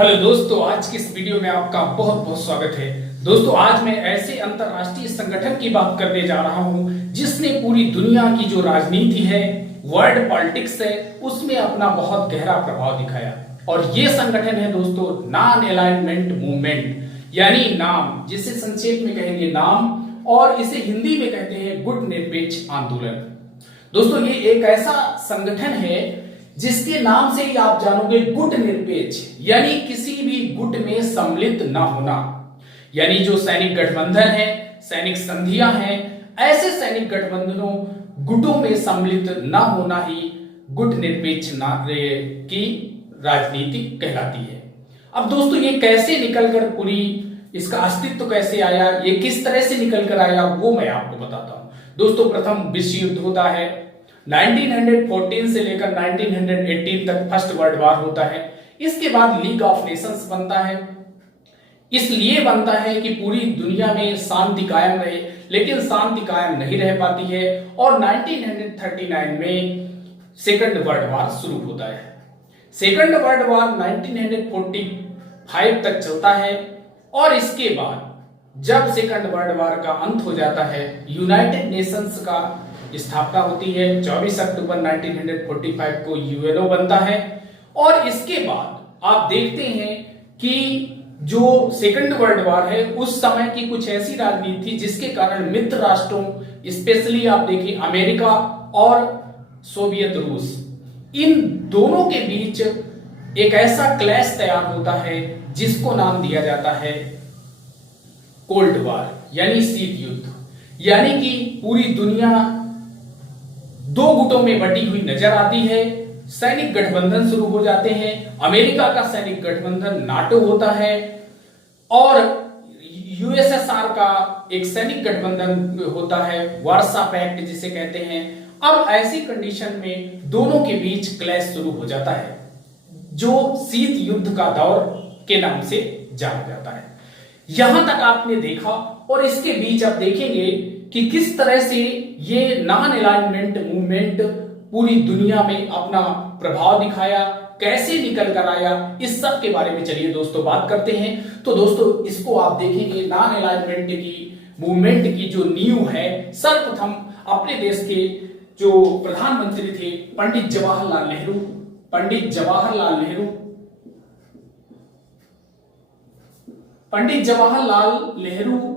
Hello दोस्तों, आज की इस वीडियो में आपका बहुत बहुत स्वागत है। दोस्तों, आज मैं ऐसे अंतरराष्ट्रीय संगठन की बात करने जा रहा हूं जिसने पूरी दुनिया की जो राजनीति है, वर्ल्ड पॉलिटिक्स है, उसमें अपना बहुत गहरा प्रभाव दिखाया। और ये संगठन है दोस्तों नॉन अलाइनमेंट मूवमेंट, यानी नाम, जिसे संक्षेप में कहेंगे नाम, और इसे हिंदी में कहते हैं गुट निरपेक्ष आंदोलन। दोस्तों, ये एक ऐसा संगठन है जिसके नाम से ही आप जानोगे गुट निरपेक्ष, यानी किसी भी गुट में सम्मिलित ना होना। यानी जो सैनिक गठबंधन है, सैनिक संधियां हैं, ऐसे सैनिक गठबंधनों गुटों में सम्मिलित ना होना ही गुट निरपेक्ष की राजनीति कहलाती है। अब दोस्तों, ये कैसे निकलकर पूरी इसका अस्तित्व कैसे आया, ये किस तरह से निकल कर आया, वो मैं आपको बताता हूं। दोस्तों, प्रथम विश्व युद्ध होता है 1914 से लेकर 1918 तक, फर्स्ट वर्ल्ड वॉर होता है। इसके बाद लीग ऑफ नेशंस बनता है। इसलिए बनता है कि पूरी दुनिया में शांति कायम रहे, लेकिन शांति कायम नहीं रह पाती है और 1939 में सेकंड वर्ल्ड वॉर शुरू होता है। सेकंड वर्ल्ड वॉर 1945 तक चलता है और इसके बाद जब सेकंड वर्ल्ड वॉर का अंत हो जाता है, यूनाइटेड नेशंस का स्थापना होती है। 24 अक्टूबर 1945 को यूएनओ बनता है। और इसके बाद आप देखते हैं कि जो सेकंड वर्ल्ड वॉर है, उस समय की कुछ ऐसी राजनीति थी जिसके कारण मित्र राष्ट्रों, स्पेशली आप देखिए अमेरिका और सोवियत रूस, इन दोनों के बीच एक ऐसा क्लैश तैयार होता है जिसको नाम दिया जाता है कोल्ड वॉर, यानी शीत युद्ध। यानी कि पूरी दुनिया दो गुटों में बटी हुई नजर आती है। सैनिक गठबंधन शुरू हो जाते हैं। अमेरिका का सैनिक गठबंधन नाटो होता है और यूएसएसआर का एक सैनिक गठबंधन होता है, वार्सा पैक्ट जिसे कहते हैं। अब ऐसी कंडीशन में दोनों के बीच क्लैश शुरू हो जाता है, जो शीत युद्ध का दौर के नाम से जाना जाता है। यहां तक आपने देखा और इसके बीच आप देखेंगे कि किस तरह से ये नॉन अलाइनमेंट मूवमेंट पूरी दुनिया में अपना प्रभाव दिखाया, कैसे निकल कर आया, इस सब के बारे में चलिए दोस्तों बात करते हैं। तो दोस्तों, इसको आप देखेंगे नॉन अलाइनमेंट की मूवमेंट की जो नींव है, सर्वप्रथम अपने देश के जो प्रधानमंत्री थे पंडित जवाहरलाल नेहरू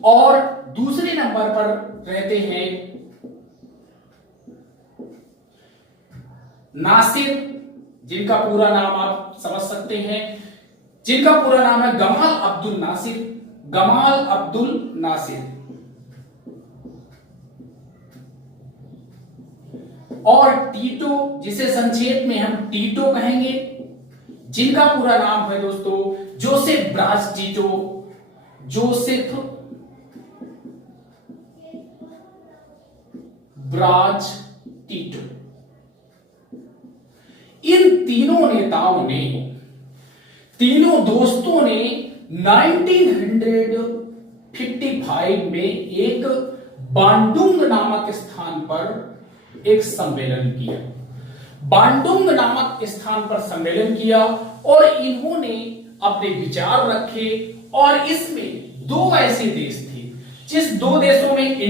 और दूसरे नंबर पर रहते हैं नासिर, जिनका पूरा नाम आप समझ सकते हैं, जिनका पूरा नाम है गमाल अब्दुल नासिर। और टीटो, जिसे संक्षेप में हम टीटो कहेंगे, जिनका पूरा नाम है दोस्तों जोसेफ ब्राज टीटो। इन तीनों दोस्तों ने 1955 में एक बांडुंग नामक स्थान पर एक सम्मेलन किया और इन्होंने अपने विचार रखे। और इसमें दो ऐसे देश थे, जिस दो देशों में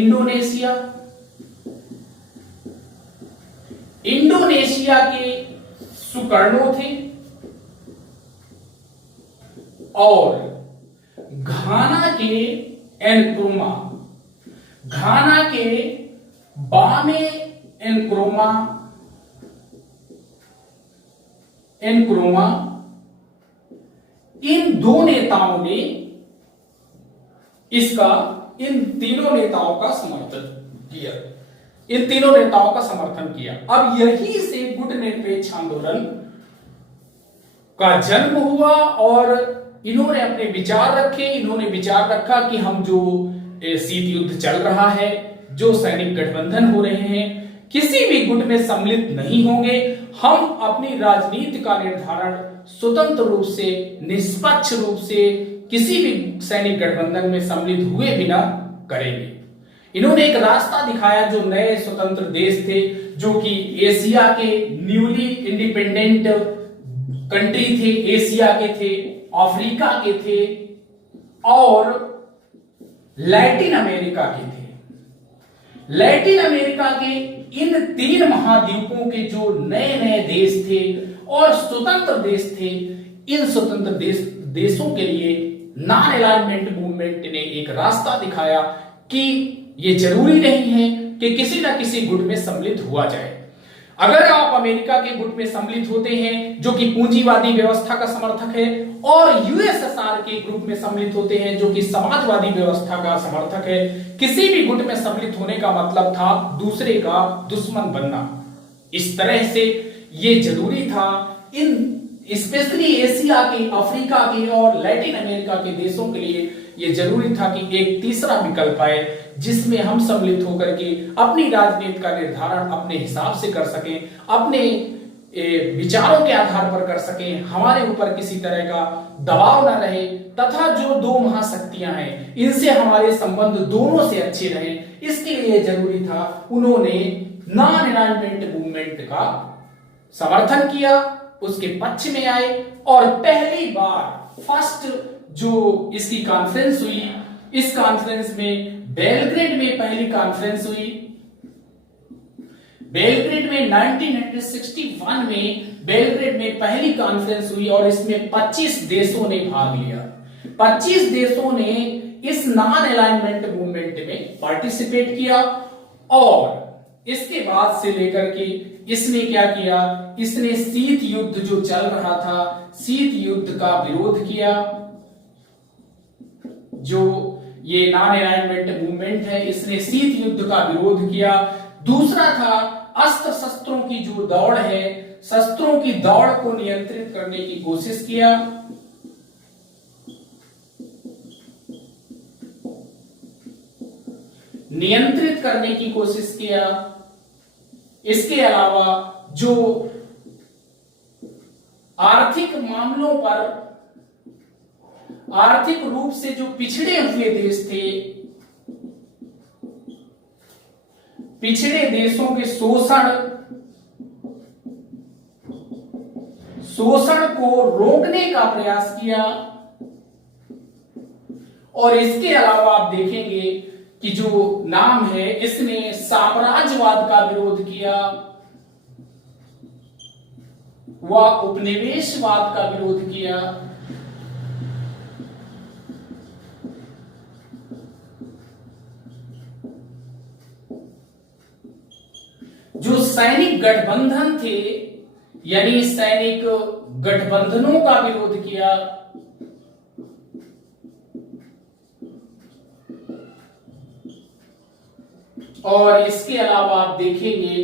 इंडोनेशिया के सुकर्णो थे और घाना के बामे एनक्रोमा। इन दो नेताओं ने इन तीनों नेताओं का समर्थन किया। अब यही से गुट निरपेक्ष आंदोलन का जन्म हुआ और इन्होंने अपने विचार रखे। इन्होंने विचार रखा कि हम जो शीत युद्ध चल रहा है, जो सैनिक गठबंधन हो रहे हैं, किसी भी गुट में सम्मिलित नहीं होंगे। हम अपनी राजनीति का निर्धारण स्वतंत्र रूप से, निष्पक्ष रूप से, किसी भी सैनिक गठबंधन में सम्मिलित हुए बिना करेंगे। इन्होंने एक रास्ता दिखाया जो नए स्वतंत्र देश थे, जो कि एशिया के न्यूली इंडिपेंडेंट कंट्री थे, एशिया के थे, अफ्रीका के थे और लैटिन अमेरिका के थे। लैटिन अमेरिका के इन 3 महाद्वीपों के जो नए नए देश थे और स्वतंत्र देश थे, इन स्वतंत्र देशों के लिए नॉन अलाइनमेंट मूवमेंट ने एक रास्ता दिखाया कि ये जरूरी नहीं है कि किसी न किसी गुट में सम्मिलित हुआ जाए। अगर आप अमेरिका के गुट में सम्मिलित होते हैं जो कि पूंजीवादी व्यवस्था का समर्थक है, और यूएसएसआर के ग्रुप में सम्मिलित होते हैं जो कि समाजवादी व्यवस्था का समर्थक है, किसी भी गुट में सम्मिलित होने का मतलब था दूसरे का दुश्मन बनना। इस तरह से ये जरूरी था इन स्पेशली एशिया के, अफ्रीका के और लैटिन अमेरिका के देशों के लिए ये जरूरी था कि एक तीसरा विकल्प आए जिसमें हम सम्मिलित होकर के अपनी राजनीति का निर्धारण अपने हिसाब से कर सकें, अपने विचारों के आधार पर कर सकें, हमारे ऊपर किसी तरह का दबाव न रहे तथा जो 2 महाशक्तियां हैं इनसे हमारे संबंध दोनों से अच्छे रहें। इसके लिए जरूरी था उन्होंने नॉन अलाइनमेंट मूवमेंट का समर्थन किया, उसके पक्ष में आए और पहली बार फर्स्ट जो इसकी कॉन्फ्रेंस हुई, इस कॉन्फ्रेंस में बेलग्रेड में पहली कॉन्फ्रेंस हुई। बेलग्रेड में 1961 में बेलग्रेड में पहली कॉन्फ्रेंस हुई और इसमें 25 देशों ने भाग लिया। 25 देशों ने इस नॉन अलाइनमेंट मूवमेंट में पार्टिसिपेट किया और इसके बाद से लेकर के इसने क्या किया, इसने शीत युद्ध जो चल रहा था, शीत युद्ध का विरोध किया। जो ये नॉन अलाइनमेंट मूवमेंट है इसने शीत युद्ध का विरोध किया। दूसरा था अस्त्र शस्त्रों की जो दौड़ है, शस्त्रों की दौड़ को नियंत्रित करने की कोशिश किया। नियंत्रित करने की कोशिश किया। इसके अलावा जो आर्थिक मामलों पर, आर्थिक रूप से जो पिछड़े हुए देश थे, पिछड़े देशों के शोषण को रोकने का प्रयास किया। और इसके अलावा आप देखेंगे कि जो नाम है, इसने साम्राज्यवाद का विरोध किया, वह उपनिवेशवाद का विरोध किया। जो सैनिक गठबंधन थे यानी सैनिक गठबंधनों का विरोध किया। और इसके अलावा आप देखेंगे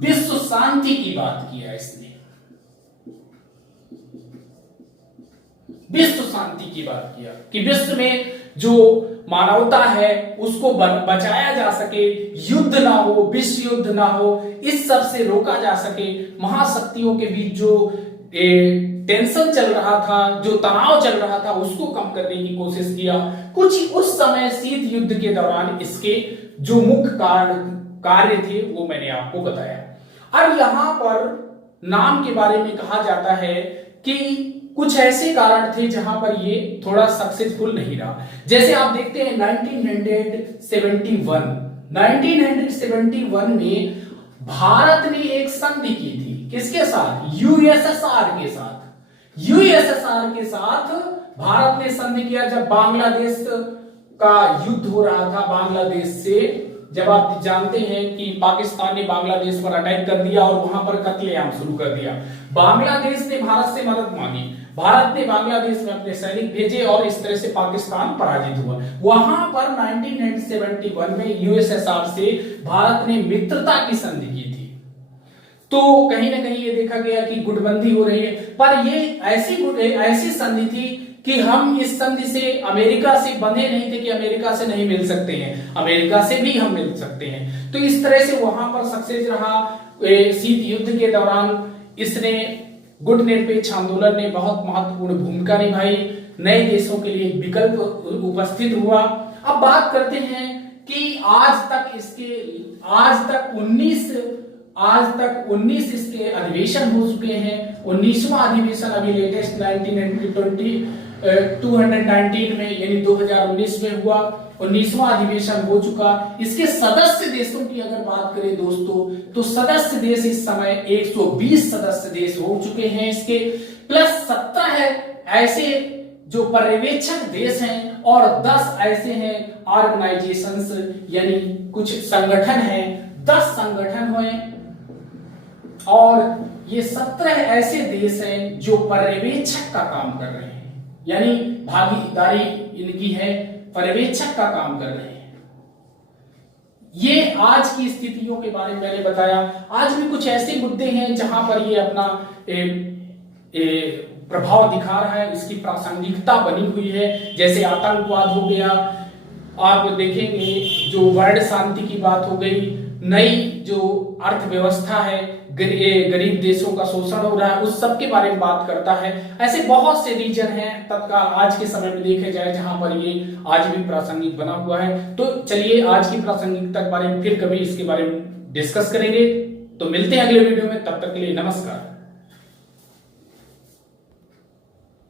विश्व शांति की बात किया इसने, विश्व शांति की बात किया कि विश्व में जो मानवता है उसको बचाया जा सके, युद्ध ना हो, विश्व युद्ध ना हो, इस सब से रोका जा सके। महाशक्तियों के बीच जो टेंशन चल रहा था, जो तनाव चल रहा था, उसको कम करने की कोशिश किया। कुछ उस समय शीत युद्ध के दौरान इसके जो मुख्य कार्य थे वो मैंने आपको बताया। अब यहां पर नाम के बारे में कहा जाता है कि कुछ ऐसे कारण थे जहां पर ये थोड़ा सक्सेसफुल नहीं रहा। जैसे आप देखते हैं 1971 में भारत ने एक संधि की थी, किसके साथ? यूएसएसआर के साथ। यूएसएसआर के साथ भारत ने संधि किया जब बांग्लादेश का युद्ध हो रहा था बांग्लादेश से। जब आप जानते हैं कि पाकिस्तान ने बांग्लादेश पर अटैक कर दिया और वहां पर कत्लेआम शुरू कर दिया। बांग्लादेश ने भारत से मदद मांगी, भारत ने बांग्लादेश में अपने सैनिक भेजे और इस तरह से पाकिस्तान पराजित हुआ। वहां पर 1971 में यूएसएसआर से भारत ने मित्रता की संधि की थी। तो कहीं ना कहीं ये देखा गया कि गुटबंदी हो रही है, पर ये ऐसी संधि थी कि हम इस संधि से अमेरिका से बंधे नहीं थे कि अमेरिका से नहीं मिल सकते हैं, अमेरिका से भी हम मिल सकते हैं। तो इस तरह से वहां पर सक्सेस रहा। शीत युद्ध के दौरान इसने गुट निरपेक्ष आंदोलन ने बहुत महत्वपूर्ण भूमिका निभाई, नए देशों के लिए विकल्प उपस्थित हुआ। अब बात करते हैं कि आज तक 19 आज तक 19 इसके अधिवेशन हो चुके हैं। 19वां अधिवेशन अभी लेटेस्ट 219 में यानी 2019 में हुआ। 19वां अधिवेशन हो चुका। इसके सदस्य देशों की अगर बात करें दोस्तों, तो सदस्य देश इस समय 120 सदस्य देश हो चुके हैं इसके, प्लस 17 है ऐसे जो पर्यवेक्षक देश हैं और 10 ऐसे हैं ऑर्गेनाइजेशंस यानी कुछ संगठन हैं, 10 संगठन हुए और ये 17 ऐसे देश हैं जो पर्यवेक्षक का काम कर रहे हैं, यानी भागीदारी इनकी है, पर्यवेक्षक का काम कर रहे हैं। ये आज की स्थितियों के बारे में मैंने बताया। आज भी कुछ ऐसे मुद्दे हैं जहां पर ये अपना प्रभाव दिखा रहा है, इसकी प्रासंगिकता बनी हुई है। जैसे आतंकवाद हो गया, आप देखेंगे जो वर्ल्ड शांति की बात हो गई, नई जो अर्थव्यवस्था है, गरीब देशों का शोषण हो रहा है, उस सब के बारे में बात करता है। ऐसे बहुत से रीजन हैं तत्काल आज के समय में देखे जाए जहां पर ये आज भी प्रासंगिक बना हुआ है। तो चलिए आज की प्रासंगिकता के बारे में फिर कभी इसके बारे में डिस्कस करेंगे। तो मिलते हैं अगले वीडियो में, तब तक के लिए नमस्कार।